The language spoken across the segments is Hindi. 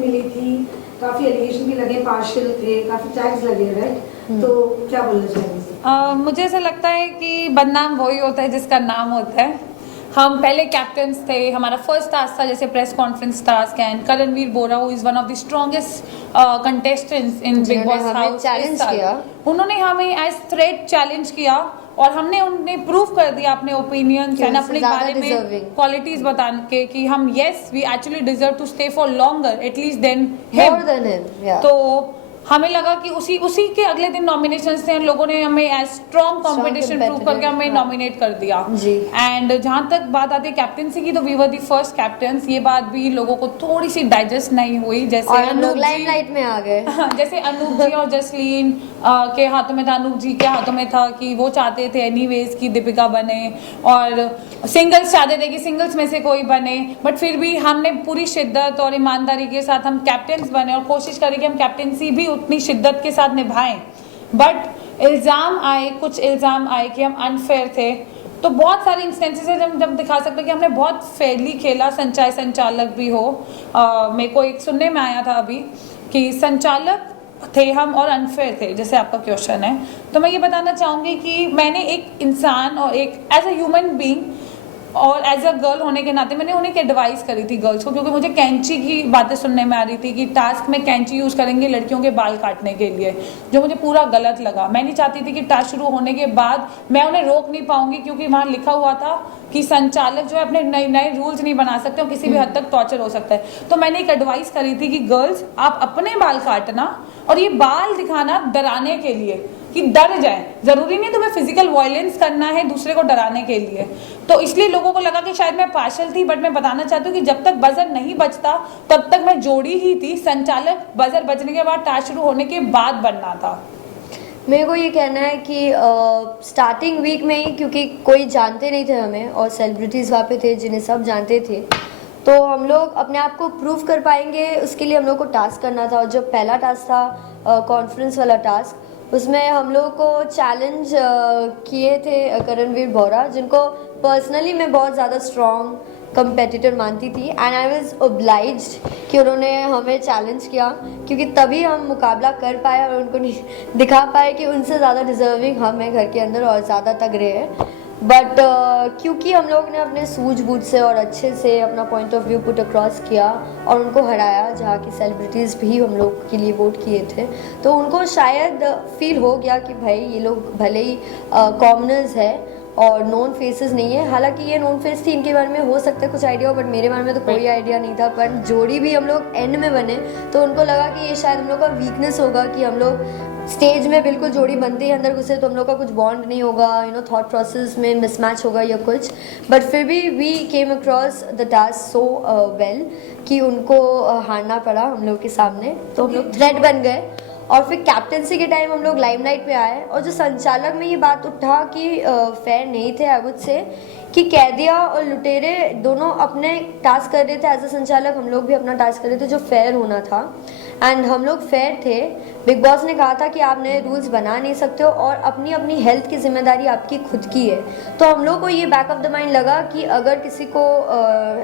मिली थी, काफी एलिगेशन भी लगे, पार्शियल थे, काफी टैग्स लगे, राइट? तो क्या बोलना चाहेंगे? मुझे ऐसा लगता है कि बदनाम वही होता है जिसका नाम होता है। हम पहले कैप्टन्स थे, हमारा फर्स्ट टास्क था जैसे press conference task, and Karanvir Bohra who is one of the strongest contestants in Bigg Boss house challenge किया, उन्होंने हमें एज थ्रेट चैलेंज किया और हमने उन्हें प्रूव कर दिया अपने ओपिनियंस एंड अपने बारे में क्वालिटीज बता के कि हम yes we actually deserve to stay for longer at least then more than him. तो हमें लगा कि उसी के अगले दिन नॉमिनेशंस थे, लोगों ने हमें एज स्ट्रॉन्ग कंपटीशन प्रूव करके हमें नॉमिनेट कर दिया जी। एंड जहां तक बात आती है कैप्टनसी की, तो we were the first captains. ये बात भी लोगों को थोड़ी सी डाइजेस्ट नहीं हुई, जैसे अनूप लाइमलाइट में आ गए जैसे अनूप जी और जसलीन के हाथों में था, अनूप जी के हाथों में था कि वो चाहते थे एनीवेज की दीपिका बने और सिंगल्स चाहते थे कि सिंगल्स में से कोई बने, बट फिर भी हमने पूरी शिद्दत और ईमानदारी के साथ हम कैप्टन्स बने और कोशिश करें कि हम कैप्टनसी भी उतनी शिद्दत के साथ निभाएं। बट कुछ इल्ज़ाम आए कि हम अनफेयर थे, तो बहुत सारे इंस्टेंसेस है जब दिखा सकते हैं कि हमने बहुत फेयरली खेला, संचालक भी हो। मेरे को एक सुनने में आया था अभी कि संचालक थे हम और अनफेयर थे, जैसे आपका क्वेश्चन है। तो मैं ये बताना चाहूँगी कि मैंने एक इंसान और एक एज अ ह्यूमन बीइंग और एज अ गर्ल होने के नाते मैंने उन्हें एक एडवाइस करी थी गर्ल्स को, क्योंकि मुझे कैंची की बातें सुनने में आ रही थी कि टास्क में कैंची यूज़ करेंगे लड़कियों के बाल काटने के लिए, जो मुझे पूरा गलत लगा। मैं नहीं चाहती थी कि टास्क शुरू होने के बाद मैं उन्हें रोक नहीं पाऊंगी, क्योंकि वहाँ लिखा हुआ था कि संचालक जो है अपने नए नए रूल्स नहीं बना सकते और किसी भी हद तक टॉर्चर हो सकता है। तो मैंने एक एडवाइस करी थी कि गर्ल्स आप अपने बाल काटना और ये बाल दिखाना डराने के लिए कि डर जाए, जरूरी नहीं तुम्हें फिजिकल वायलेंस करना है दूसरे को डराने के लिए। तो इसलिए लोगों को लगा कि शायद मैं पार्शल थी, बट मैं बताना चाहती हूँ कि जब तक बजर नहीं बजता तब तक मैं जोड़ी ही थी। संचालक बजर बजने के बाद टास्क शुरू होने के बाद बनना था। मेरे को ये कहना है कि स्टार्टिंग वीक में ही, क्योंकि कोई जानते नहीं थे हमें और सेलिब्रिटीज़ वहाँ पे थे जिन्हें सब जानते थे, तो हम लोग अपने आप को प्रूव कर पाएंगे, उसके लिए हम लोग को टास्क करना था। और जो पहला टास्क था कॉन्फ्रेंस वाला टास्क, उसमें हम लोग को चैलेंज किए थे करणवीर बोरा, जिनको पर्सनली मैं बहुत ज़्यादा स्ट्रॉन्ग कंपेटिटर मानती थी, एंड आई वाज ओब्लाइज्ड कि उन्होंने हमें चैलेंज किया, क्योंकि तभी हम मुकाबला कर पाए और उनको दिखा पाए कि उनसे ज़्यादा डिजर्विंग हम हैं घर के अंदर और ज़्यादा तगड़े हैं। बट क्योंकि हम लोग ने अपने सूझबूझ से और अच्छे से अपना point of view put across किया और उनको हराया, जहाँ की सेलिब्रिटीज़ भी हम लोग के लिए वोट किए थे, तो उनको शायद फील हो गया कि भाई ये लोग भले ही कॉमनर्स है और नोन फेसेस नहीं है। हालांकि ये नोन फेस थी, इनके बारे में हो सकता है कुछ आइडिया हो, बट मेरे बारे में तो कोई आइडिया नहीं था। पर जोड़ी भी हम लोग एंड में बने, तो उनको लगा कि ये शायद हम लोग का वीकनेस होगा कि हम लोग स्टेज में बिल्कुल जोड़ी बनते ही अंदर घुसे तो हम लोग का कुछ बॉन्ड नहीं होगा, थॉट प्रोसेस में मिसमैच होगा या कुछ। बट फिर भी we came across the task so well कि उनको हारना पड़ा हम लोग के सामने, तो हम लोग थ्रेट बन गए। और फिर कैप्टनसी के टाइम हम लोग लाइमलाइट पे आए, और जो संचालक में ये बात उठा कि फेयर नहीं थे, आई वुड से कि कैदिया और लुटेरे दोनों अपने टास्क कर रहे थे एज अ संचालक, हम लोग भी अपना टास्क कर रहे थे जो फेयर होना था, एंड हम लोग फेयर थे। बिग बॉस ने कहा था कि आप नए रूल्स बना नहीं सकते हो और अपनी अपनी हेल्थ की जिम्मेदारी आपकी खुद की है। तो हम लोग को ये बैक ऑफ द माइंड लगा कि अगर किसी को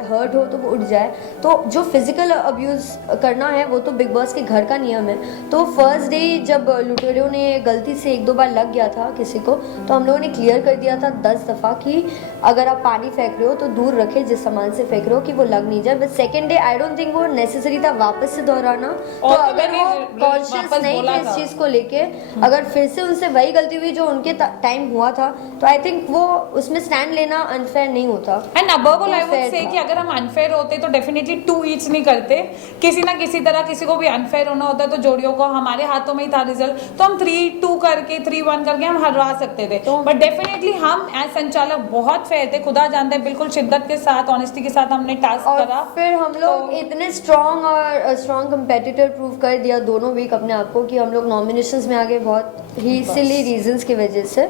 हर्ट हो तो वो उठ जाए, तो जो फिजिकल अब्यूज़ करना है वो तो बिग बॉस के घर का नियम है। तो फर्स्ट डे जब लुटेरों ने गलती से 1-2 बार लग गया था किसी को, तो हम लोगों ने क्लियर कर दिया था 10 दफ़ा कि अगर आप पानी फेंक रहे हो तो दूर रखे जिस सामान से फेंक रहे हो, कि वो लग नहीं जाए। But second day I don't think वो नेसेसरी था वापस से दोहराना। तो अगर वो कॉन्शियस नहीं थे इस चीज को लेके, अगर फिर से उनसे वही गलती हुई जो उनके टाइम हुआ था, तो आई थिंक वो उसमें स्टैंड लेना अनफेयर नहीं होता। And above all I would से कि अगर हम अनफेयर होते तो डेफिनेटली 2 ईच नहीं करते, किसी ना किसी तरह किसी को भी अनफेयर होना होता है। तो जोड़ियों को हमारे हाथों में ही था रिजल्ट, तो हम 3-2 करके 3-1 करके हम हरा सकते थे। बट डेफिनेटली हम एज संचालक बहुत फेयर थे, खुदा जानते हैं, बिल्कुल शिद्दत के साथ ऑनेस्टी के साथ हमने टास्क करा। फिर हम लोग इतने स्ट्रॉन्ग और स्ट्रॉन्ग कंपेटिटर प्रूव कर दिया दोनों वीक अपने आप को कि हम लोग नॉमिनेशंस में आगे बहुत ही सिली रीजंस की वजह से।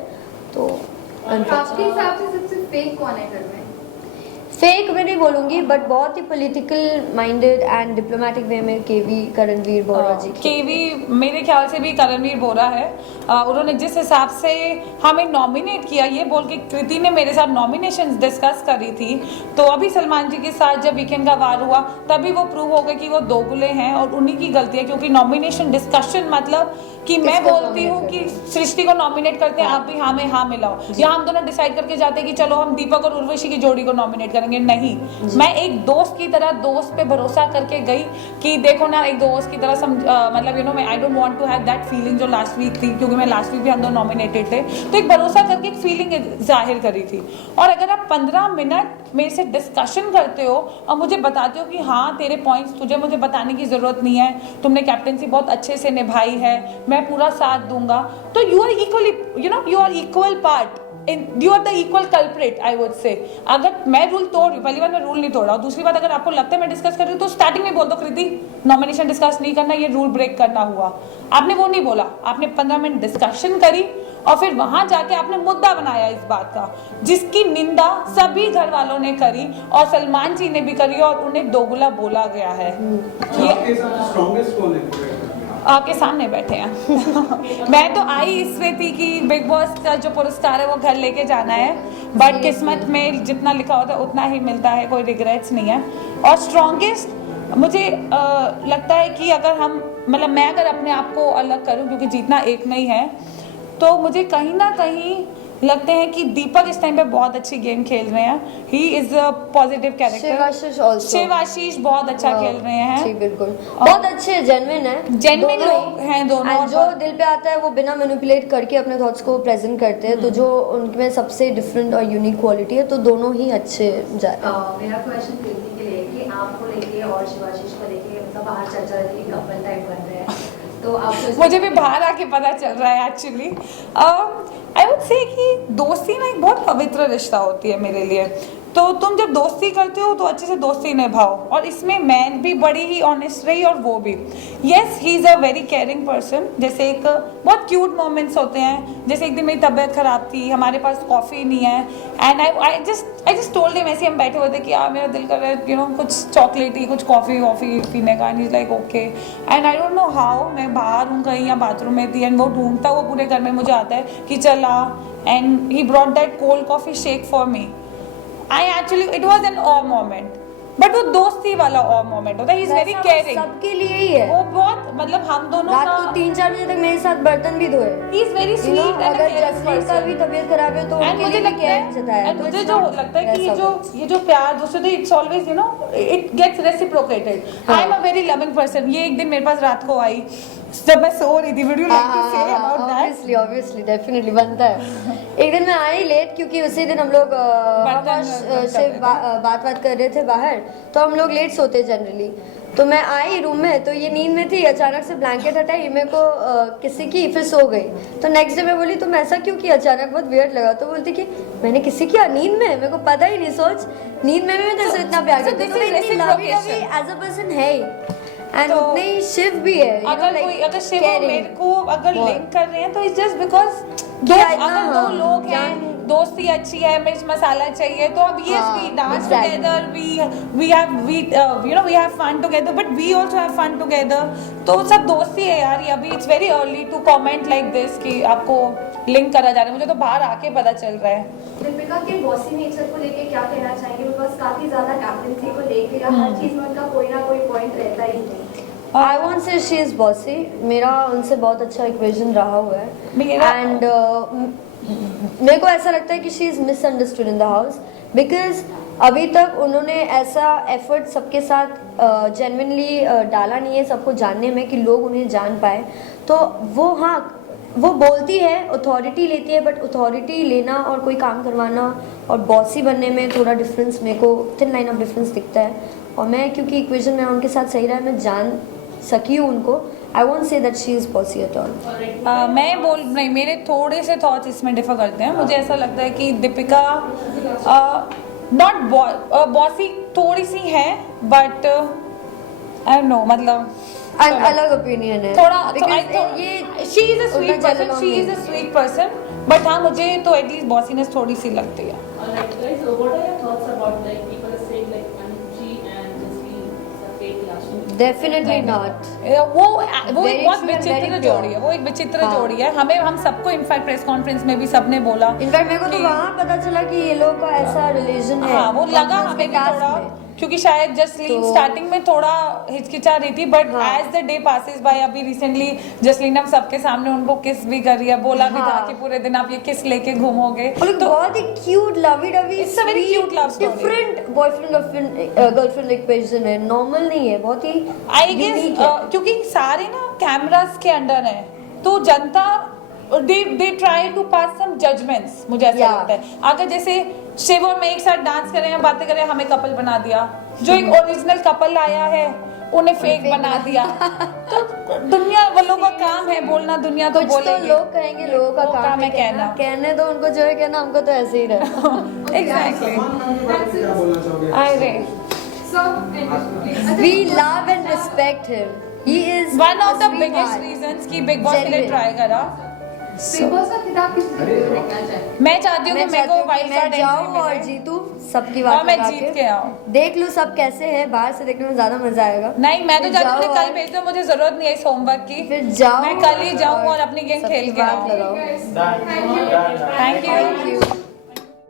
तो आपके हिसाब से सबसे फेक कौन है घर में? फेक मैं नहीं बोलूंगी, बट बहुत ही political minded and diplomatic way में केवी करणवीर बोरा जी केवी मेरे ख्याल से भी करणवीर बोरा है। उन्होंने जिस हिसाब से हमें नॉमिनेट किया, ये बोल के कृति ने मेरे साथ नॉमिनेशंस डिस्कस करी थी, तो अभी सलमान जी के साथ जब वीकेंड का वार हुआ तभी वो प्रूव हो गए कि वो दोगले हैं और उन्हीं की गलती है, क्योंकि नॉमिनेशन डिस्कशन मतलब कि मैं बोलती हूँ कि सृष्टि को नॉमिनेट करते हैं, आप भी हाँ में हाँ मिलाओ, या हम दोनों डिसाइड करके जाते हैं कि चलो हम दीपक और उर्वशी की जोड़ी को नॉमिनेट करेंगे। नहीं, मैं एक दोस्त की तरह दोस्त पे भरोसा करके गई कि देखो ना, एक दोस्त की तरह मतलब you know I don't want to have that feeling जो लास्ट वीक थी, क्योंकि मैं लास्ट वीक भी हम दोनों नॉमिनेटेड थे, तो एक भरोसा करके एक फीलिंग जाहिर करी थी। और अगर आप 15 मिनट मेरे से डिस्कशन करते हो और मुझे बताते हो कि हाँ तेरे पॉइंट्स तुझे मुझे बताने की जरूरत नहीं है, तुमने कैप्टेंसी बहुत अच्छे से निभाई है, मैं पूरा साथ दूंगा, तो you are equally you are equal part, you are the equal culprit I would say. अगर मैं रूल तोड़ रही हूँ, पहली बार मैं रूल नहीं तोड़ रहा हूँ, दूसरी बात अगर आपको लगता है मैं डिस्कस कर रही हूँ तो स्टार्टिंग में बोल दो कृति नॉमिनेशन डिस्कस नहीं करना, ये रूल ब्रेक करना हुआ। आपने वो नहीं बोला, आपने 15 मिनट डिस्कशन करी और फिर वहां जाके आपने मुद्दा बनाया इस बात का, जिसकी निंदा सभी घर वालों ने करी और सलमान जी ने भी करी और उन्हें दोगला बोला गया है। ये आपके सामने बैठे हैं मैं तो आई इसलिए थी कि बिग बॉस का जो पुरस्कार है वो घर लेके जाना है, बट किस्मत में जितना लिखा होता है उतना ही मिलता है, कोई रिग्रेट्स नहीं है। और स्ट्रॉन्गेस्ट मुझे लगता है कि अगर हम मतलब मैं अगर अपने आप को अलग करूं, क्योंकि जीतना एक नहीं है, तो मुझे कहीं ना कहीं लगते हैं कि दीपक इस टाइम पे बहुत अच्छी गेम खेल रहे हैं, he is a positive character. Shivashish बहुत अच्छा खेल रहे हैं जी, बिल्कुल बहुत अच्छे जेन्युइन है, जेन्युइन लोग हैं दोनों, जो दिल पे आता है वो बिना मैनिपुलेट करके अपने थॉट्स को प्रेजेंट करते हैं, तो जो उनमें सबसे डिफरेंट और यूनिक क्वालिटी है, तो दोनों ही अच्छे जा रहे हैं। मेरा क्वेश्चन कृति के लिए कि आपको लेके और शिवाशीष को लेके मतलब बाहर चर्चा रही है, कपल टाइप बन रहे हैं, तो आपको मुझे भी बाहर आके पता चल रहा है एक्चुअली। आई वुड से कि दोस्ती ना एक बहुत पवित्र रिश्ता होती है मेरे लिए, तो तुम जब दोस्ती करते हो तो अच्छे से दोस्ती निभाओ, और इसमें मैं भी बड़ी ही ऑनेस्ट रही और वो भी। Yes, he is a very caring person. जैसे एक बहुत क्यूट मोमेंट्स होते हैं, जैसे एक दिन मेरी तबीयत खराब थी, हमारे पास कॉफ़ी नहीं है, and I just told him, ऐसे हम बैठे हुए थे कि यार मेरा दिल कर रहा है यू नो कुछ चॉकलेटी कुछ कॉफ़ी वॉफ़ी पीने का, and is like okay, and I don't know how मैं बाहर हूँ कहीं या बाथरूम में थी, एंड वो ढूंढता वो पूरे घर में मुझे आता है कि चला, and he brought that cold coffee shake for me. It was an awe moment, but वो दोस्ती वाला awe moment होता है, he is very caring, सबके लिए ही है। वो बहुत मतलब हम दोनों रात का को 3-4 बजे तक मेरे साथ बर्तन भी धोए। he is very sweet and a अगर caring जसलीन का भी person। तबीयत खराब है तो And उनके मुझे लिए लगता केयर जताया। है, and तो मुझे it's जो not लगता है कि ऐसा ये जो प्यार दोस्तों से it's always you know it gets reciprocated. I am a very loving person. ये एक दिन मेरे पास रात को आई जब मैं सो रही थी, would you like to say about that? Obviously definitely बनता है। एक दिन मैं आई लेट क्योंकि उसी दिन हम लोग से बात कर रहे थे बाहर, तो हम लोग लेट सोते जनरली। तो मैं आई रूम में, तो ये नींद में थी, अचानक से ब्लैंकेट हटाई, मेरे को किसी की, फिर सो गई। तो नेक्स्ट डे मैं बोली तुम ऐसा क्यों किया, अचानक बहुत वियर्ड लगा। तो बोलती कि मैंने किसी किया नींद में, मेरे को पता ही नहीं, सोच नींद में भी मैं तेरे से इतना प्यार करती हूँ, तो इतनी लवी एज अ पर्सन है ही, एंड तो उतने ही शिव भी है। अगर शिव मेरे को अगर लिंक कर रहे हैं तो इट्स जस्ट बिकॉज अगर दो लोग हैं, दोस्ती अच्छी है, मिर्च मसाला चाहिए, तो अब yes we dance together, we have fun together, but we also have fun together, तो सब दोस्ती है यार। ये अभी it's very early to comment like this कि आपको लिंक करा जा रहा है, मुझे तो बाहर आके पता चल रहा है। दीपिका के बॉसी नेचर को लेके क्या कहना चाहेंगे? बिकॉज काफी ज्यादा कैप्टनसी को लेके हर चीज में उनका कोई ना कोई पॉइंट रहता ही नहीं। I won't say she is bossy. मेरा उनसे बहुत अच्छा इक्वेशन रहा हुआ है, एंड मेरे को ऐसा लगता है कि she is misunderstood in the house, because अभी तक उन्होंने ऐसा एफर्ट सबके साथ जेन्युइनली डाला नहीं है सबको जानने में कि लोग उन्हें जान पाए। तो वो हाँ वो बोलती है, अथॉरिटी लेती है, बट अथॉरिटी लेना और कोई काम करवाना और बॉसी बनने में थोड़ा डिफरेंस, मेरे को थिन लाइन ऑफ डिफरेंस दिखता है। और मैं क्योंकि इक्वेशन में उनके साथ सही रहा है, मैं जान सकी हूँ उनको। I won't say that she is bossy at all. मैं बोल नहीं, मेरे थोड़े से थॉट्स इसमें डिफर करते हैं। मुझे ऐसा लगता है कि दीपिका नॉट बॉसी थोड़ी सी है, बट आई नो मतलब अलग ओपिनियन है थोड़ा। ये she is a sweet person, she is a sweet person, but हाँ मुझे तो एटलीस्ट बॉसीनेस थोड़ी सी लगती है। Alright guys, so what are your thoughts about like people definitely not. वो एक Very बहुत true and विचित्र very जोड़ी pure. है, वो एक विचित्र हाँ। जोड़ी है। हम सबको इनफैक्ट प्रेस कॉन्फ्रेंस में भी सबने बोला इनफैक्ट मेरे को तो कि- वहाँ पता चला कि ये लोग का ऐसा रिलेशन है। हाँ, वो लगा Conference हमें के भी cast थोड़ा, में। क्योंकि शायद जसलीन तो- स्टार्टिंग में थोड़ा हिचकिचा रही थी, बट हाँ। As the day passes by अभी रिसेंटली जसलीन हम सबके सामने उनको किस भी कर रही है, बोला भी था हाँ। कि पूरे दिन आप ये किस लेके घूमोगे। और एक तो बहुत ही cute lovey dovey It's a very cute love story. Different boyfriend girlfriend equation है, नॉर्मल नहीं है, बहुत ही आई गेस unique है। क्योंकि सारे ना कैमरास के अंडर हैं, तो जनता they try to pass some judgments, मुझे ऐसा Yeah. लगता है। अगर जैसे शिव और मैं एक साथ डांस कर रहे हैं, बातें कर रहे हैं, हमें कपल बना दिया, जो एक ओरिजिनल कपल आया है उन्हें फेक fake बना बना दिया। तो दुनिया वालों का काम है बोलना, दुनिया तो कुछ तो बोलेगी। लोग कहेंगे, लोगों का वो काम है कहना। कहने दो उनको, जो है कहना, हमको तो ऐसे ही रहना। एग्जैक्टली। क्या बोलना चाहोगे? अरे We love and respect him. He is one of the a biggest sweetheart. Reasons कि बिग बॉस के लिए Genuine. ट्राई करा। बिग बॉस का खिताब किस तरीके से देखना चाहे? मैं चाहती हूँ मैं कि मेरे चाहती को हूँ कि वाइल्ड मैं कार्ड जाऊँ और जीतूं सबकी बात और मैं लगा जीत के आऊँ। देख लूँ सब कैसे है, बाहर से देखने में ज्यादा मजा आएगा। नहीं, मैं तो फिर चाहती हूँ जाओ कल और- भेज दो, मुझे जरूरत नहीं है इस होमवर्क की। फिर जाओ मैं कल ही जाऊँ और अपनी गेम सबकी खेल के बात आऊँ। लगाओ। Thank you. Thank you.